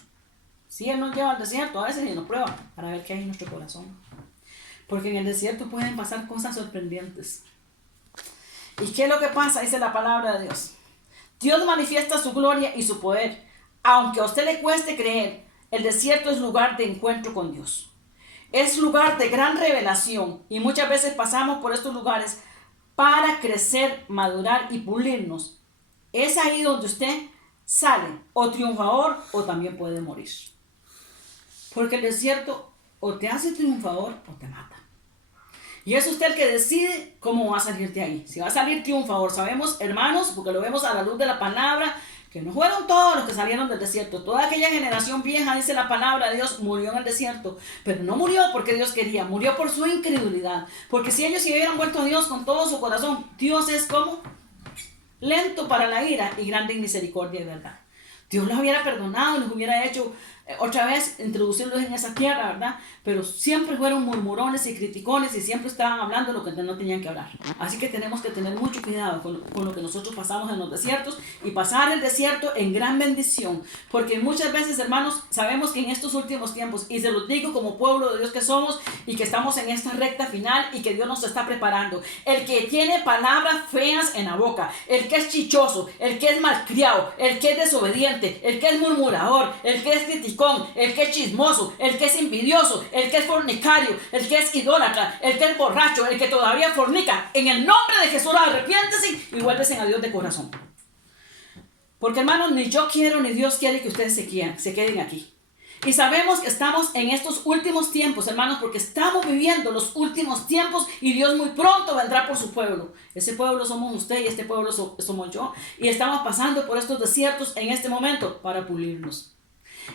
Si Él nos lleva al desierto, a veces y nos prueba, para ver qué hay en nuestro corazón. Porque en el desierto pueden pasar cosas sorprendentes. ¿Y qué es lo que pasa? Dice la palabra de Dios. Dios manifiesta su gloria y su poder. Aunque a usted le cueste creer, el desierto es lugar de encuentro con Dios. Es lugar de gran revelación y muchas veces pasamos por estos lugares para crecer, madurar y pulirnos. Es ahí donde usted sale o triunfador o también puede morir. Porque el desierto o te hace triunfador o te mata. Y es usted el que decide cómo va a salir de ahí. Si va a salir triunfador, sabemos, hermanos, porque lo vemos a la luz de la palabra, que no fueron todos los que salieron del desierto. Toda aquella generación vieja, dice la palabra de Dios, murió en el desierto. Pero no murió porque Dios quería, murió por su incredulidad. Porque si ellos se hubieran vuelto a Dios con todo su corazón, Dios es como lento para la ira y grande en misericordia y verdad. Dios los hubiera perdonado, los hubiera hecho otra vez introducirlos en esa tierra, ¿verdad? Pero siempre fueron murmurones y criticones y siempre estaban hablando lo que no tenían que hablar. Así que tenemos que tener mucho cuidado con lo que nosotros pasamos en los desiertos y pasar el desierto en gran bendición. Porque muchas veces, hermanos, sabemos que en estos últimos tiempos, y se los digo como pueblo de Dios que somos y que estamos en esta recta final y que Dios nos está preparando. El que tiene palabras feas en la boca, el que es chichoso, el que es malcriado, el que es desobediente, el que es murmurador, el que es criticón, el que es chismoso, el que es envidioso, el que es fornicario, el que es idólatra, el que es borracho, el que todavía fornica, en el nombre de Jesús arrepiéntese y vuélvese a Dios de corazón. Porque, hermanos, ni yo quiero ni Dios quiere que ustedes se queden aquí. Y sabemos que estamos en estos últimos tiempos, hermanos, porque estamos viviendo los últimos tiempos y Dios muy pronto vendrá por su pueblo. Ese pueblo somos usted y este pueblo somos yo. Y estamos pasando por estos desiertos en este momento para pulirnos.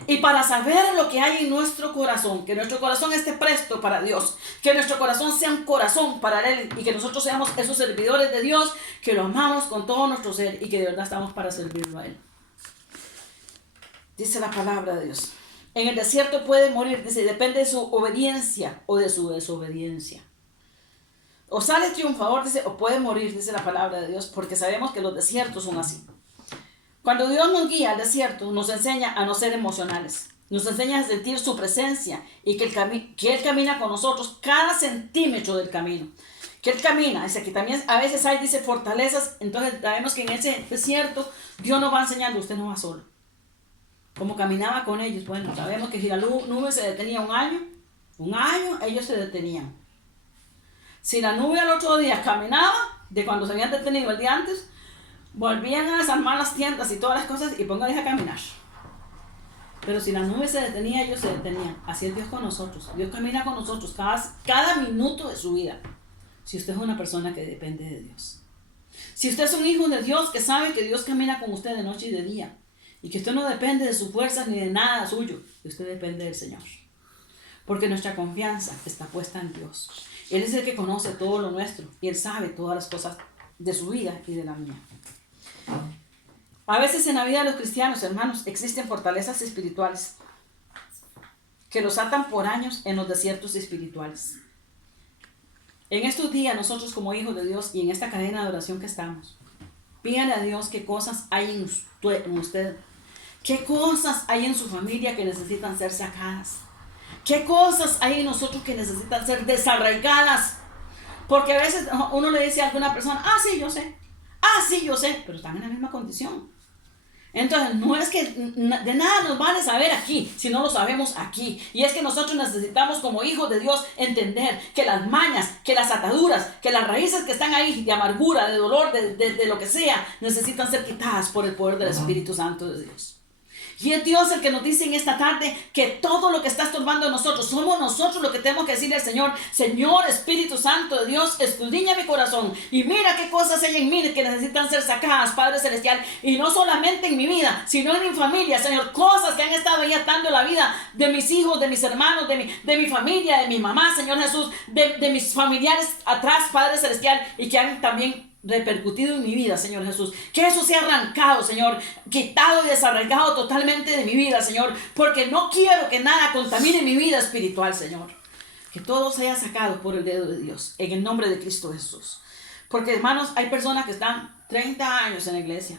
Y para saber lo que hay en nuestro corazón, que nuestro corazón esté presto para Dios, que nuestro corazón sea un corazón para Él y que nosotros seamos esos servidores de Dios, que lo amamos con todo nuestro ser y que de verdad estamos para servirlo a Él. Dice la palabra de Dios. En el desierto puede morir, dice, depende de su obediencia o de su desobediencia. O sale triunfador, dice, o puede morir, dice la palabra de Dios, porque sabemos que los desiertos son así. Cuando Dios nos guía al desierto, nos enseña a no ser emocionales. Nos enseña a sentir su presencia y que Él camina con nosotros cada centímetro del camino. Que Él camina, dice que también a veces hay, dice, fortalezas. Entonces sabemos que en ese desierto Dios nos va enseñando, usted no va solo. Como caminaba con ellos, bueno, sabemos que si la nube se detenía un año, ellos se detenían. Si la nube al otro día caminaba, de cuando se habían detenido el día antes, volvían a desarmar las tiendas y todas las cosas y pónganles a caminar. Pero si la nube se detenía, ellos se detenían. Así es Dios con nosotros. Dios camina con nosotros cada minuto de su vida. Si usted es una persona que depende de Dios. Si usted es un hijo de Dios que sabe que Dios camina con usted de noche y de día. Y que usted no depende de sus fuerzas ni de nada suyo. Que usted depende del Señor. Porque nuestra confianza está puesta en Dios. Él es el que conoce todo lo nuestro. Y Él sabe todas las cosas de su vida y de la mía. A veces en la vida de los cristianos, hermanos, existen fortalezas espirituales que los atan por años en los desiertos espirituales. En estos días, nosotros como hijos de Dios y en esta cadena de oración que estamos, pídale a Dios qué cosas hay en usted, qué cosas hay en su familia que necesitan ser sacadas, qué cosas hay en nosotros que necesitan ser desarraigadas. Porque a veces uno le dice a alguna persona, sí, yo sé, pero están en la misma condición. Entonces, no es que de nada nos vale saber aquí, si no lo sabemos aquí. Y es que nosotros necesitamos como hijos de Dios entender que las mañas, que las ataduras, que las raíces que están ahí de amargura, de dolor, de lo que sea, necesitan ser quitadas por el poder del Espíritu Santo de Dios. Y es Dios el que nos dice en esta tarde que todo lo que está estorbando en nosotros, somos nosotros los que tenemos que decirle al Señor, Señor Espíritu Santo de Dios, escudriña mi corazón y mira qué cosas hay en mí que necesitan ser sacadas, Padre Celestial, y no solamente en mi vida, sino en mi familia, Señor, cosas que han estado ahí atando la vida de mis hijos, de mis hermanos, de mi familia, de mi mamá, Señor Jesús, de mis familiares atrás, Padre Celestial, y que han también repercutido en mi vida, Señor Jesús. Que eso sea arrancado, Señor, quitado y desarraigado totalmente de mi vida, Señor, porque no quiero que nada contamine mi vida espiritual, Señor. Que todo sea sacado por el dedo de Dios, en el nombre de Cristo Jesús. Porque, hermanos, hay personas que están 30 años en la iglesia,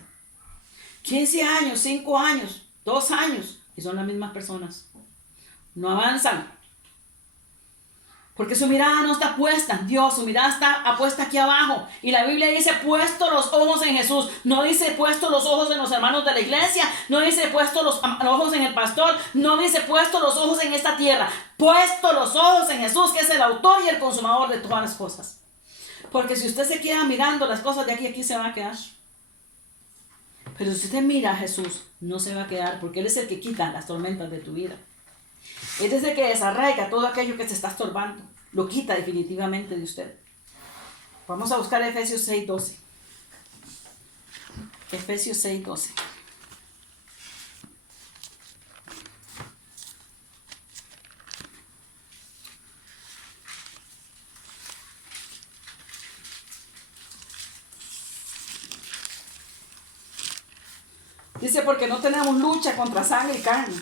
15 años, 5 años, 2 años, y son las mismas personas. No avanzan. Porque su mirada no está puesta en Dios, su mirada está puesta aquí abajo. Y la Biblia dice puesto los ojos en Jesús. No dice puesto los ojos en los hermanos de la iglesia. No dice puesto los ojos en el pastor. No dice puesto los ojos en esta tierra. Puesto los ojos en Jesús, que es el autor y el consumador de todas las cosas. Porque si usted se queda mirando las cosas de aquí se va a quedar. Pero si usted mira a Jesús, no se va a quedar, porque Él es el que quita las tormentas de tu vida. Él es el que desarraiga todo aquello que se está estorbando. Lo quita definitivamente de usted. Vamos a buscar Efesios 6:12. Efesios 6:12. Dice, porque no tenemos lucha contra sangre y carne,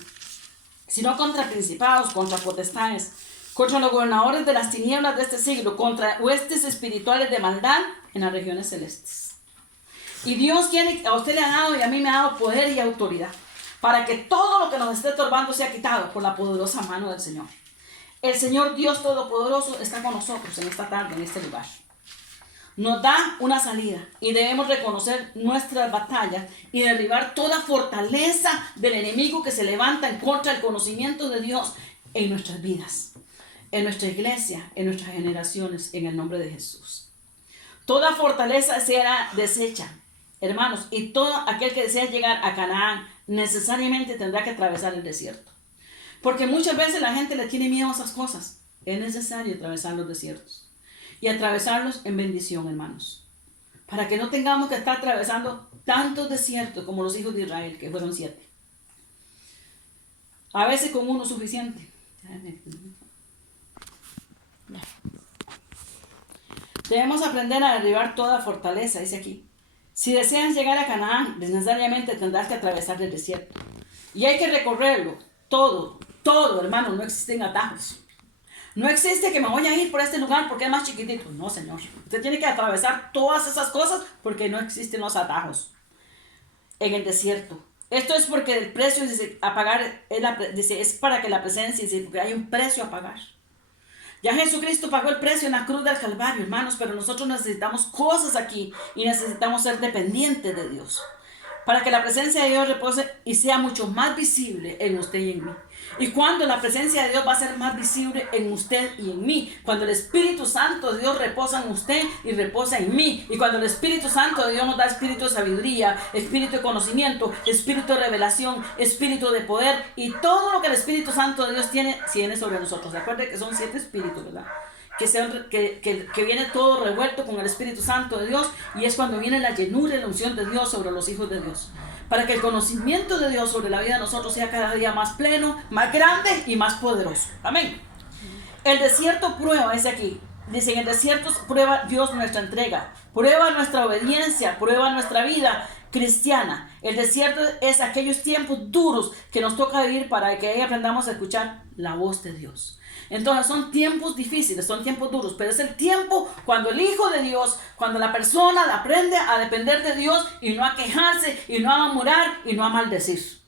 sino contra principados, contra potestades, contra los gobernadores de las tinieblas de este siglo, contra huestes espirituales de maldad en las regiones celestes. Y Dios quiere, a usted le ha dado y a mí me ha dado poder y autoridad para que todo lo que nos esté estorbando sea quitado por la poderosa mano del Señor. El Señor Dios Todopoderoso está con nosotros en esta tarde, en este lugar. Nos da una salida y debemos reconocer nuestras batallas y derribar toda fortaleza del enemigo que se levanta en contra del conocimiento de Dios en nuestras vidas, en nuestra iglesia, en nuestras generaciones, en el nombre de Jesús. Toda fortaleza será deshecha, hermanos, y todo aquel que desea llegar a Canaán necesariamente tendrá que atravesar el desierto. Porque muchas veces la gente le tiene miedo a esas cosas. Es necesario atravesar los desiertos. Y atravesarlos en bendición, hermanos. Para que no tengamos que estar atravesando tantos desiertos como los hijos de Israel, que fueron 7. A veces con uno es suficiente. Debemos aprender a derribar toda fortaleza, dice aquí. Si deseas llegar a Canaán, necesariamente tendrás que atravesar el desierto. Y hay que recorrerlo. Todo, hermano, no existen atajos. No existe que me voy a ir por este lugar porque es más chiquitito. No, Señor. Usted tiene que atravesar todas esas cosas porque no existen los atajos en el desierto. Esto es porque el precio dice, a pagar es para que la presencia, dice, porque hay un precio a pagar. Ya Jesucristo pagó el precio en la cruz del Calvario, hermanos, pero nosotros necesitamos cosas aquí y necesitamos ser dependientes de Dios. Para que la presencia de Dios repose y sea mucho más visible en usted y en mí. Y cuando la presencia de Dios va a ser más visible en usted y en mí, cuando el Espíritu Santo de Dios reposa en usted y reposa en mí, y cuando el Espíritu Santo de Dios nos da espíritu de sabiduría, espíritu de conocimiento, espíritu de revelación, espíritu de poder, y todo lo que el Espíritu Santo de Dios tiene sobre nosotros. Recuerden que son 7 espíritus, ¿verdad? Que viene todo revuelto con el Espíritu Santo de Dios, y es cuando viene la llenura y la unción de Dios sobre los hijos de Dios, para que el conocimiento de Dios sobre la vida de nosotros sea cada día más pleno, más grande y más poderoso. Amén. El desierto prueba, dice aquí, dice, en el desierto prueba Dios nuestra entrega, prueba nuestra obediencia, prueba nuestra vida cristiana. El desierto es aquellos tiempos duros que nos toca vivir para que ahí aprendamos a escuchar la voz de Dios. Entonces son tiempos difíciles, son tiempos duros, pero es el tiempo cuando el Hijo de Dios, cuando la persona aprende a depender de Dios y no a quejarse y no a murmurar y no a maldecir.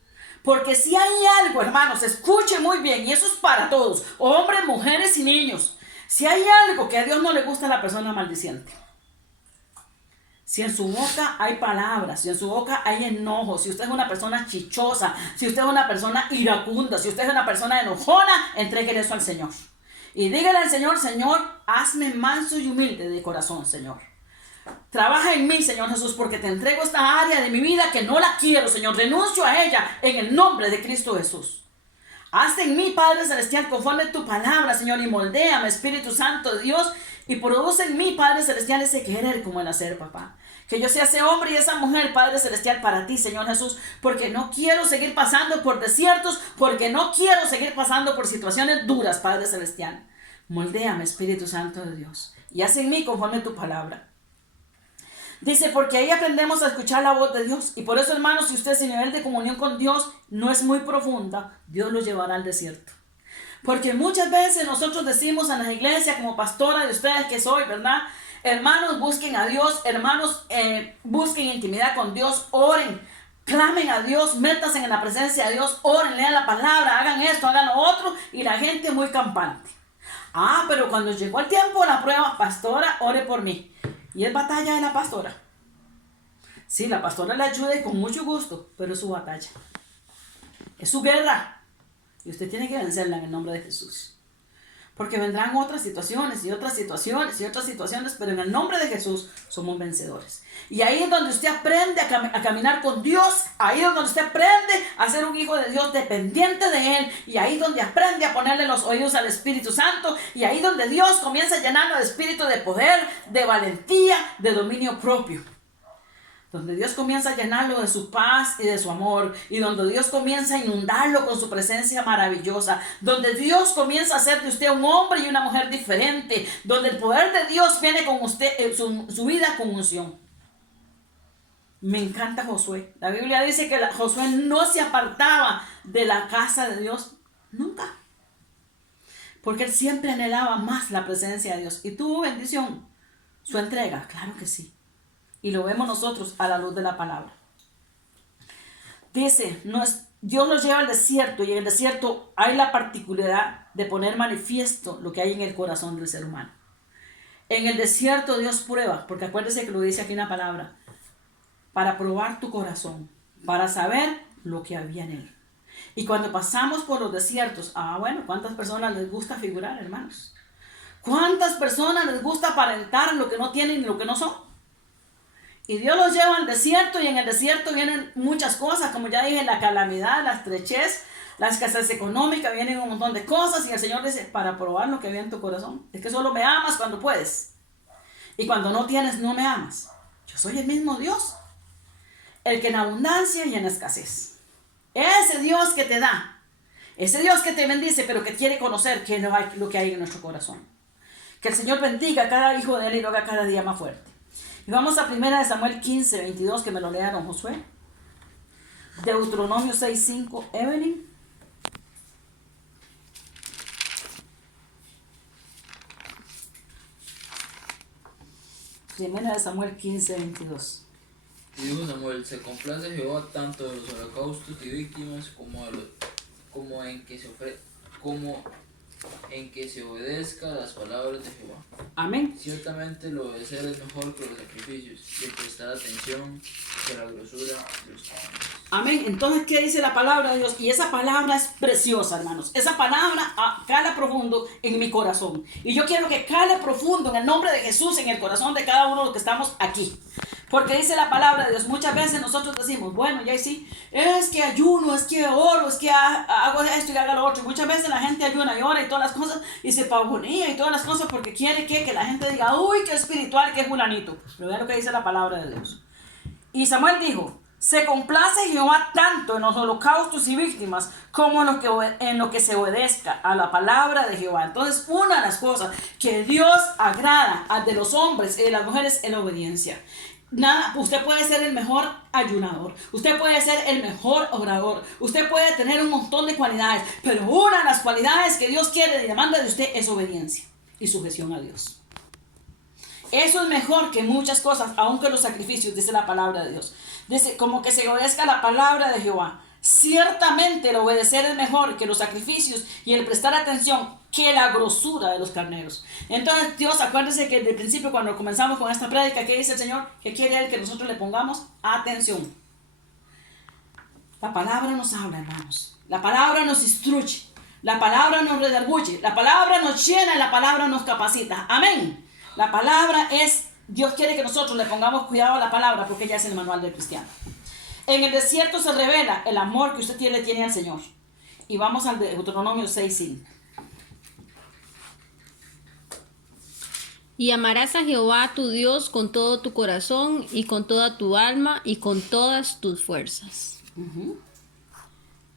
Porque si hay algo, hermanos, escuche muy bien, y eso es para todos, hombres, mujeres y niños. Si hay algo que a Dios no le gusta a la persona maldiciente. Si en su boca hay palabras, si en su boca hay enojo, si usted es una persona chichosa, si usted es una persona iracunda, si usted es una persona enojona, entréguele eso al Señor. Y dígale al Señor, Señor, hazme manso y humilde de corazón, Señor. Trabaja en mí, Señor Jesús, porque te entrego esta área de mi vida que no la quiero, Señor. Renuncio a ella en el nombre de Cristo Jesús. Haz en mí, Padre Celestial, conforme tu palabra, Señor, y moldéame, Espíritu Santo de Dios, y produce en mí, Padre Celestial, ese querer como el hacer, papá. Que yo sea ese hombre y esa mujer, Padre Celestial, para ti, Señor Jesús, porque no quiero seguir pasando por desiertos, porque no quiero seguir pasando por situaciones duras, Padre Celestial. Moldéame, Espíritu Santo de Dios, y haz en mí conforme tu palabra. Dice, porque ahí aprendemos a escuchar la voz de Dios. Y por eso, hermanos, si usted sin nivel de comunión con Dios no es muy profunda, Dios lo llevará al desierto. Porque muchas veces nosotros decimos en las iglesias, como pastora de ustedes que soy, ¿verdad? Hermanos, busquen a Dios, hermanos, busquen intimidad con Dios, oren, clamen a Dios, métanse en la presencia de Dios, oren, lean la palabra, hagan esto, hagan lo otro, y la gente muy campante. Ah, pero cuando llegó el tiempo de la prueba, pastora, ore por mí. Y es batalla de la pastora. Sí, la pastora le ayuda y con mucho gusto, pero es su batalla. Es su guerra. Y usted tiene que vencerla en el nombre de Jesús. Porque vendrán otras situaciones y otras situaciones y otras situaciones, pero en el nombre de Jesús somos vencedores. Y ahí es donde usted aprende a caminar con Dios, ahí es donde usted aprende a ser un hijo de Dios dependiente de Él, y ahí es donde aprende a ponerle los oídos al Espíritu Santo, y ahí es donde Dios comienza a llenarlo de espíritu de poder, de valentía, de dominio propio. Donde Dios comienza a llenarlo de su paz y de su amor, y donde Dios comienza a inundarlo con su presencia maravillosa, donde Dios comienza a hacer de usted un hombre y una mujer diferente, donde el poder de Dios viene con usted, su vida con unción. Me encanta Josué. La Biblia dice que Josué no se apartaba de la casa de Dios nunca, porque él siempre anhelaba más la presencia de Dios. Y tuvo bendición, su entrega, claro que sí. Y lo vemos nosotros a la luz de la palabra. Dice, Dios nos lleva al desierto, y en el desierto hay la particularidad de poner manifiesto lo que hay en el corazón del ser humano. En el desierto Dios prueba, porque acuérdese que lo dice aquí en la palabra, para probar tu corazón, para saber lo que había en él. Y cuando pasamos por los desiertos, bueno, ¿cuántas personas les gusta figurar, hermanos? ¿Cuántas personas les gusta aparentar lo que no tienen y lo que no son? Y Dios los lleva al desierto, y en el desierto vienen muchas cosas, como ya dije, la calamidad, la estrechez, la escasez económica, vienen un montón de cosas, y el Señor dice, para probar lo que había en tu corazón. Es que solo me amas cuando puedes, y cuando no tienes, no me amas. Yo soy el mismo Dios, el que en abundancia y en escasez. Ese Dios que te da, ese Dios que te bendice, pero que quiere conocer lo que hay en nuestro corazón. Que el Señor bendiga a cada hijo de Él y lo haga cada día más fuerte. Y vamos a 1 Samuel 15, 22, que me lo lea don Josué. Deuteronomio 6, 5, Evelyn. 1 Samuel 15, 22. Y dijo Samuel, se complace Jehová tanto de los holocaustos y víctimas como en que se obedezca a las palabras de Jehová. Amén. Ciertamente el obedecer es mejor que los sacrificios, y el prestar atención que la grosura de los caminos. Amén. Entonces, ¿qué dice la palabra de Dios? Y esa palabra es preciosa, hermanos. Esa palabra cala profundo en mi corazón. Y yo quiero que cale profundo en el nombre de Jesús en el corazón de cada uno de los que estamos aquí. Porque dice la palabra de Dios, muchas veces nosotros decimos, bueno, ya sí, es que ayuno, es que oro, es que hago esto y hago lo otro. Muchas veces la gente ayuna y ora y todas las cosas, y se pavonea y todas las cosas porque quiere que la gente diga, uy, qué espiritual, qué fulanito. Pero vean lo que dice la palabra de Dios. Y Samuel dijo, se complace Jehová tanto en los holocaustos y víctimas como en lo que se obedezca a la palabra de Jehová. Entonces, una de las cosas que Dios agrada de los hombres y de las mujeres es la obediencia. Nada, usted puede ser el mejor ayunador, usted puede ser el mejor orador, usted puede tener un montón de cualidades, pero una de las cualidades que Dios quiere y demanda de usted es obediencia y sujeción a Dios. Eso es mejor que muchas cosas, aunque los sacrificios, dice la palabra de Dios. Dice, como que se obedezca la palabra de Jehová. Ciertamente el obedecer es mejor que los sacrificios, y el prestar atención que la grosura de los carneros. Entonces Dios, acuérdense que desde el principio, cuando comenzamos con esta prédica, ¿qué dice el Señor? Que quiere Él que nosotros le pongamos atención. La palabra nos habla, hermanos. La palabra nos instruye. La palabra nos redarguye. La palabra nos llena y la palabra nos capacita. Amén. La palabra es, Dios quiere que nosotros le pongamos cuidado a la palabra, porque ella es el manual del cristiano. En el desierto se revela el amor que usted le tiene al Señor. Y vamos al Deuteronomio 6:5. Y amarás a Jehová tu Dios con todo tu corazón y con toda tu alma y con todas tus fuerzas.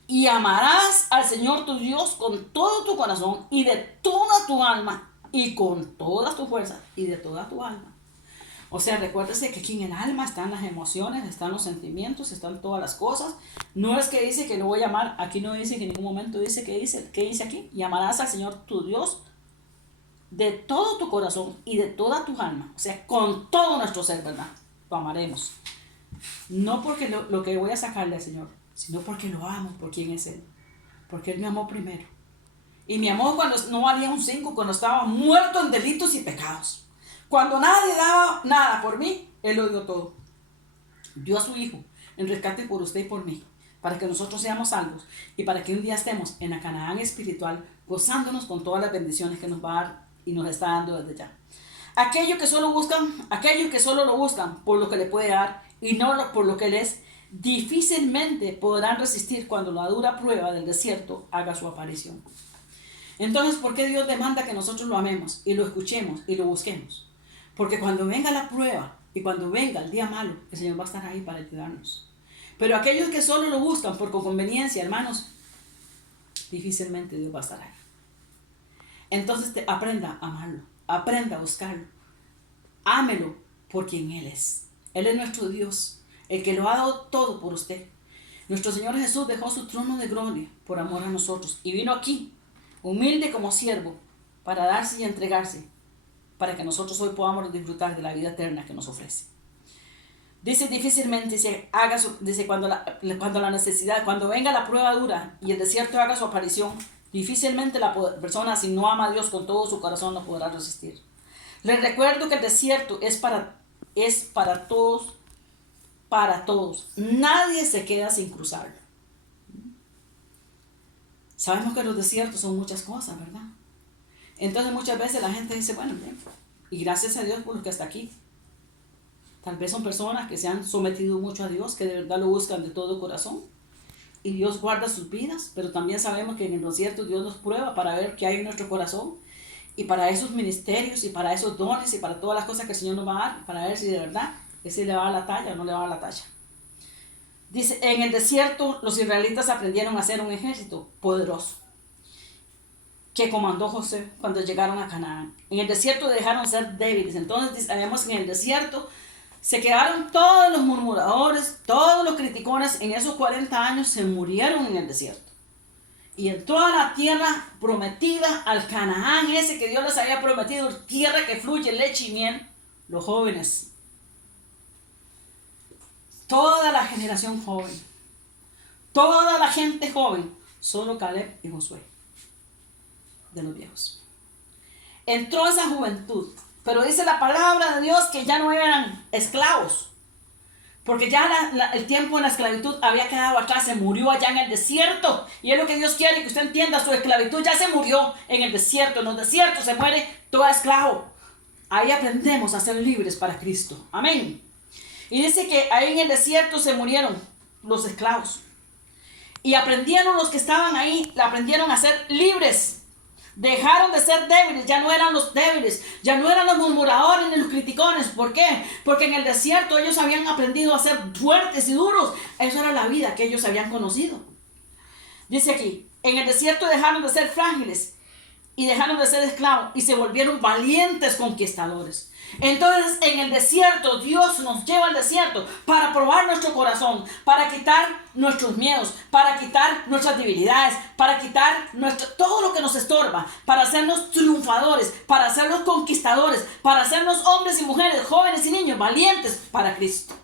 Y amarás al Señor tu Dios con todo tu corazón y de toda tu alma y con todas tus fuerzas y de toda tu alma. O sea, recuérdese que aquí en el alma están las emociones, están los sentimientos, están todas las cosas. No es que dice que lo voy a amar, aquí no dice que en ningún momento dice que dice aquí. Y amarás al Señor tu Dios de todo tu corazón y de toda tu alma. O sea, con todo nuestro ser, ¿verdad? Lo amaremos. No porque lo que voy a sacarle al Señor, sino porque lo amo, por quien es Él. Porque Él me amó primero. Y me amó cuando no valía un 5, cuando estaba muerto en delitos y pecados. Cuando nadie daba nada por mí, Él lo dio todo. Dio a su Hijo en rescate por usted y por mí, para que nosotros seamos salvos y para que un día estemos en la Canaán espiritual, gozándonos con todas las bendiciones que nos va a dar y nos está dando desde ya. Aquellos que solo lo buscan por lo que le puede dar y no por lo que Él es, difícilmente podrán resistir cuando la dura prueba del desierto haga su aparición. Entonces, ¿por qué Dios demanda que nosotros lo amemos y lo escuchemos y lo busquemos? Porque cuando venga la prueba y cuando venga el día malo, el Señor va a estar ahí para ayudarnos. Pero aquellos que solo lo buscan por conveniencia, hermanos, difícilmente Dios va a estar ahí. Entonces aprenda a amarlo, aprenda a buscarlo, ámelo por quien Él es. Él es nuestro Dios, el que lo ha dado todo por usted. Nuestro Señor Jesús dejó su trono de gloria por amor a nosotros y vino aquí, humilde como siervo, para darse y entregarse, para que nosotros hoy podamos disfrutar de la vida eterna que nos ofrece. Dice difícilmente dice cuando la necesidad, cuando venga la prueba dura y el desierto haga su aparición, difícilmente la persona, si no ama a Dios con todo su corazón, no podrá resistir. Les recuerdo que el desierto es para todos, para todos. Nadie se queda sin cruzarlo. Sabemos que los desiertos son muchas cosas, ¿verdad? Entonces muchas veces la gente dice, bueno, bien, y gracias a Dios por los que hasta aquí. Tal vez son personas que se han sometido mucho a Dios, que de verdad lo buscan de todo corazón. Y Dios guarda sus vidas, pero también sabemos que en el desierto Dios nos prueba para ver qué hay en nuestro corazón. Y para esos ministerios, y para esos dones, y para todas las cosas que el Señor nos va a dar, para ver si de verdad ese le va a la talla o no le va a la talla. Dice, en el desierto los israelitas aprendieron a hacer un ejército poderoso que comandó José cuando llegaron a Canaán. En el desierto dejaron ser débiles. Entonces sabemos que en el desierto se quedaron todos los murmuradores, todos los criticones. En esos 40 años se murieron en el desierto. Y en toda la tierra prometida, al Canaán ese que Dios les había prometido, tierra que fluye leche y miel, los jóvenes, toda la generación joven, toda la gente joven, solo Caleb y Josué, de los viejos. Entró esa juventud, pero dice la palabra de Dios que ya no eran esclavos, porque ya el tiempo en la esclavitud había quedado atrás, se murió allá en el desierto. Y es lo que Dios quiere que usted entienda, su esclavitud ya se murió en el desierto. En los desiertos se muere todo esclavo. Ahí aprendemos a ser libres para Cristo. Amén. Y dice que ahí en el desierto se murieron los esclavos. Y aprendieron los que estaban ahí, aprendieron a ser libres. Dejaron de ser débiles, ya no eran los débiles, ya no eran los murmuradores ni los criticones. ¿Por qué? Porque en el desierto ellos habían aprendido a ser fuertes y duros. Esa era la vida que ellos habían conocido. Dice aquí, en el desierto dejaron de ser frágiles y dejaron de ser esclavos y se volvieron valientes conquistadores. Entonces en el desierto Dios nos lleva al desierto para probar nuestro corazón, para quitar nuestros miedos, para quitar nuestras debilidades, para quitar todo lo que nos estorba, para hacernos triunfadores, para hacernos conquistadores, para hacernos hombres y mujeres, jóvenes y niños valientes para Cristo.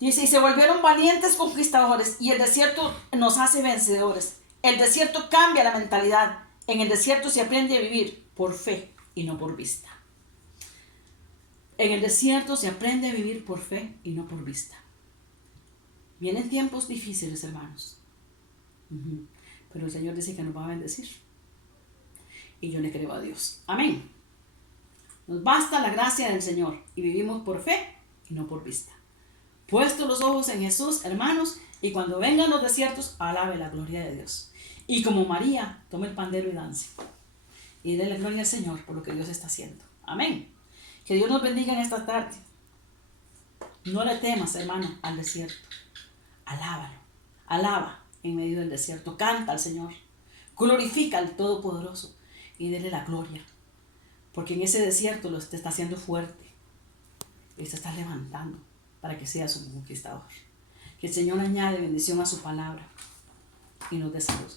Dice, y se volvieron valientes conquistadores, y el desierto nos hace vencedores. El desierto cambia la mentalidad. En el desierto se aprende a vivir por fe y no por vista. En el desierto se aprende a vivir por fe y no por vista. Vienen tiempos difíciles, hermanos. Pero el Señor dice que nos va a bendecir. Y yo le creo a Dios. Amén. Nos basta la gracia del Señor y vivimos por fe y no por vista. Puesto los ojos en Jesús, hermanos, y cuando vengan los desiertos, alabe la gloria de Dios. Y como María, tome el pandero y dance. Y déle gloria al Señor por lo que Dios está haciendo. Amén. Que Dios nos bendiga en esta tarde. No le temas, hermano, al desierto. Alábalo. Alaba en medio del desierto. Canta al Señor. Glorifica al Todopoderoso y déle la gloria. Porque en ese desierto te está haciendo fuerte. Y te está levantando para que seas un conquistador. Que el Señor añade bendición a su palabra y nos dé salud.